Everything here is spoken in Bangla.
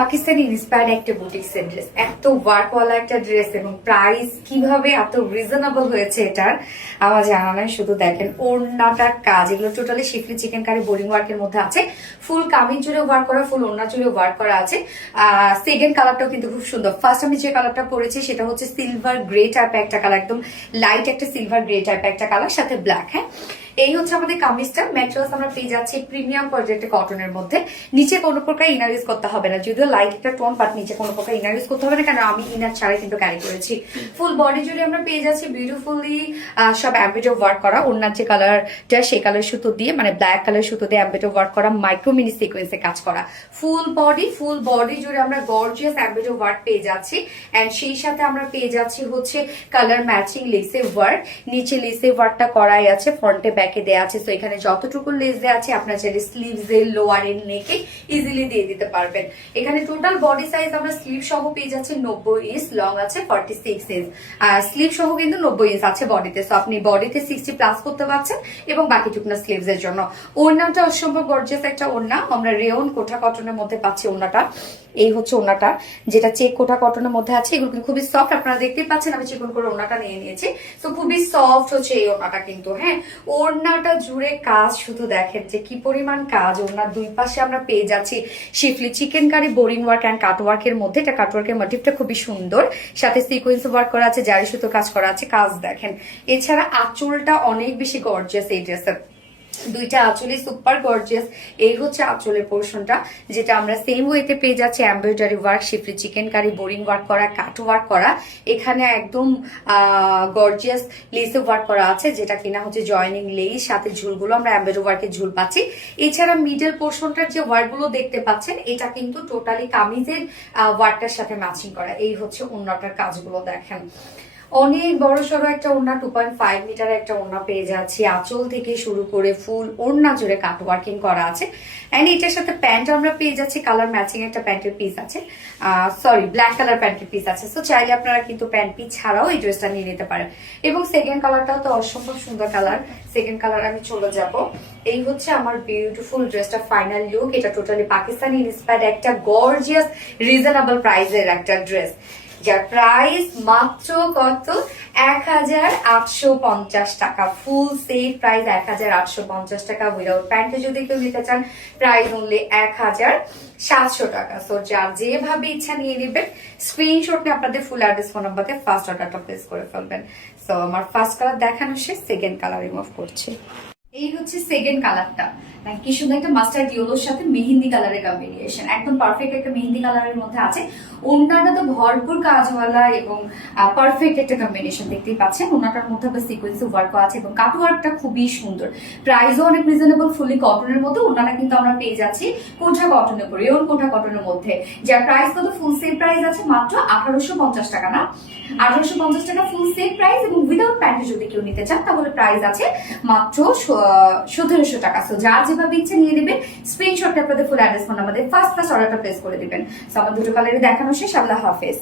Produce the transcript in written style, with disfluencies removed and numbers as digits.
পাকিস্তানি ইন্সপায়ার্ড একটা বুটিক্সের ড্রেস, এত ওয়ার্কওয়ালা একটা ড্রেস এবং প্রাইস কিভাবে এত রিজনেবল হয়েছে এটার আমার জানা নাই। শুধু দেখেন ওড়নাটার কাজ, এগুলো টোটালি শিফলি চিকেন কারি বোরিং ওয়ার্কের মধ্যে আছে। ফুল কামিজ জুড়ে ওয়ার্ক করা, ফুল ওড়না জুড়ে ওয়ার্ক করা আছে। সেকেন্ড কালারটাও কিন্তু খুব সুন্দর। ফার্স্ট আমি যে কালারটা পরেছি সেটা হচ্ছে সিলভার গ্রে টাইপের একটা কালার, একদম লাইট একটা সিলভার গ্রে টাইপের একটা কালার, সাথে ব্ল্যাক। হ্যাঁ, এই হচ্ছে আমাদের কামিজটা। ম্যাটেরিয়ালস আমরা পেয়ে যাচ্ছি প্রিমিয়াম পর্যায়ের কটনের মধ্যে। নিচে কোনো প্রকার ইনার ইউজ করতে হবে না, যদিও লাইট একটা টোন, বাট নিচে কোনো প্রকার ইনার ইউজ করতে হবে না, কারণ আমি ইনার ছাড়াই কিন্তু ক্যারি করেছি। ফুল বডি জুড়ে আমরা পেয়ে যাচ্ছি বিউটিফুলি সব অ্যাম্বিডো ওয়ার্ক করা। ওনার যে কালারটা সেই কালার সুতো দিয়ে, মানে ব্ল্যাক কালার সুতো দিয়ে অ্যাম্বিডো ওয়ার্ক করা, মাইক্রো মিনি সিকোয়েন্সে কাজ করা। ফুল বডি জুড়ে আমরা গর্জিয়াস অ্যাম্বিডো ওয়ার্ক পেয়ে যাচ্ছি। এন্ড সেই সাথে আমরা পেয়ে যাচ্ছি হচ্ছে কালার ম্যাচিং লেসে ওয়ার্ক। নিচে লেসে ওয়ার্কটা করাই আছে, ফ্রন্টে ব্যাকে দেওয়া আছে। তো এখানে যতটুকু লেস দেওয়া আছে আপনার চাইলে স্লিভস এর লোয়ার এর নেকে ইজিলি দিয়ে দিতে পারবেন। এখানে টোটাল বডি সাইজ আমরা স্লিভ সহ পেয়ে যাচ্ছি 90 ইঞ্চ, লং আছে 46 ইঞ্চ, আর স্লিভ সহ কিন্তু 90 ইঞ্চ আছে বডিতে। সো আপনি বডিতে 60 প্লাস করতে পারছেন এবং বাকিটুকু না স্লিভস এর জন্য। ওড়নাটা অসম্ভব গর্জিয়াস একটা ওড়না, আমরা রেয়ন কোঠা কটনের মধ্যে পাচ্ছি ওড়নাটা। এই হচ্ছে ওড়নাটা, যেটা চেক কোঠা কটনের মধ্যে আছে। এগুলো কিন্তু খুবই সফট, আপনারা দেখতেই পাচ্ছেন আমি চিকন করে ওড়নাটা নিয়ে নিয়েছি। তো খুবই সফট হচ্ছে এই ওড়নাটা কিন্তু। হ্যাঁ, ওড়নাটা জুড়ে কাজ শুধু দেখেন যে কি পরিমাণ কাজ। ওড়নার দুই পাশে আমরা পেয়ে যাচ্ছি schiffli chikankari boring work and cut ওয়ার্কের মধ্যে। এটা কাট ওয়ার্কের মোটিভটা খুবই সুন্দর, সাথে সিকোয়েন্স ওয়ার্ক করা আছে, জারি সুতো কাজ করা আছে। কাজ দেখেন। এছাড়া আঁচলটা অনেক বেশি গর্জিয়াস এই ড্রেসের। দুইটা আঁচলে সুপার গর্জিয়াস। এই হচ্ছে আঁচলের পোর্শনটা, যেটা আমরা সেম ওয়েতে পেয়ে যাচ্ছি embroidery work, শিফলি chikankari boring work করা, কাট ওয়ার্ক করা। এখানে একদম গর্জিয়াস লেসে ওয়ার্ক করা আছে, যেটা কিনা হচ্ছে জয়নিং লেস, সাথে ঝুলগুলো আমরা এমব্রয়ডারি ওয়ার্কের ঝুল পাচ্ছি। এছাড়া মিডল পোর্শনটার যে ওয়ার্কগুলো দেখতে পাচ্ছেন, এটা কিন্তু টোটালি কামিজের ওয়ার্কটার সাথে ম্যাচিং করা। এই হচ্ছে ওড়নাটার কাজগুলো দেখেন। অনেক বড় সড়ো একটা ওড়না, 2.5 মিটারের একটা ওড়না পেয়ে যাচ্ছি। আঁচল থেকে শুরু করে ফুল ওড়না জুড়ে কাট ওয়ার্কিং করা আছে। এন্ড এটার সাথে প্যান্ট আমরা পেয়ে যাচ্ছি, কালার ম্যাচিং একটা প্যান্টের পিস আছে, সরি ব্ল্যাক কালার প্যান্টের পিস আছে। তো চাইলে আপনারা কিন্তু প্যান্ট পিস ছাড়াও এই ড্রেসটা নিয়ে নিতে পারেন। এবং সেকেন্ড কালারটাও তো অসম্ভব সুন্দর কালার। সেকেন্ড কালার আমি চলে যাব। এই হচ্ছে আমার বিউটিফুল ড্রেসটা ফাইনাল লুক। এটা টোটালি পাকিস্তানি ইন্সপায়ার্ড একটা গর্জিয়াস রিজনেবল প্রাইসের একটা ড্রেস, যার প্রাইস মাত্র কত, 1850 টাকা। ফুল সেট প্রাইস 1850 টাকা। উইদাউট প্যান্টে যদি কেউ নিতে চান প্রাইস অনলি 1700 টাকা। সো যার যেভাবে ইচ্ছা নিয়ে নেবেন, স্ক্রিনশট নিয়ে আপনাদের ফুল অ্যাড্রেস ফোন নাম্বারে ফার্স্ট অর্ডারটা প্লেস করে ফেলবেন। সো আমার ফার্স্ট কালার দেখানো শেষ, সেকেন্ড কালার রিমুভ করছি। এই হচ্ছে সেকেন্ড কালারটা, কি সুন্দর একটা মাস্টার্ড ইয়েলোর সাথে মেহেন্দি কালারের কম্বিনেশন, একদম পারফেক্ট একটা মেহেন্দি কালারের মধ্যে আছে। ওড়নাটা তো ভরপুর কাজওয়ালা এবং পারফেক্ট একটা কম্বিনেশন দেখতেই পাচ্ছেন। ওড়নাটার মধ্যে আবার সিকোয়েন্সি ওয়ার্কও আছে এবং কাট ওয়ার্কটা খুবই সুন্দর। প্রাইসও অনেক রিজনেবল, ফুলি কটনের মধ্যে। ওড়নাটা কিন্তু আমরা পেয়ে যাচ্ছি কোঠা কটনের উপর, রেয়ন কোঠা কটনের মধ্যে, যার প্রাইস কত, ফুল সেট প্রাইস আছে মাত্র 1850 টাকা। না, 1850 টাকা ফুল সেট প্রাইস। এবং উইদাউট প্যান্টে যদি কেউ নিতে চান তাহলে প্রাইস আছে মাত্র 1700 টাকা। সো যার যেভাবে ইচ্ছে নিয়ে নেবেন, স্ক্রিনশটটা আপনাদের ফুল অ্যাড্রেস ফোন আমাদের ফার্স্ট অর্ডারটা প্লেস করে দিবেন। সো আমার দুটো কালারই দেখানো শেষ। আল্লাহ হাফেজ।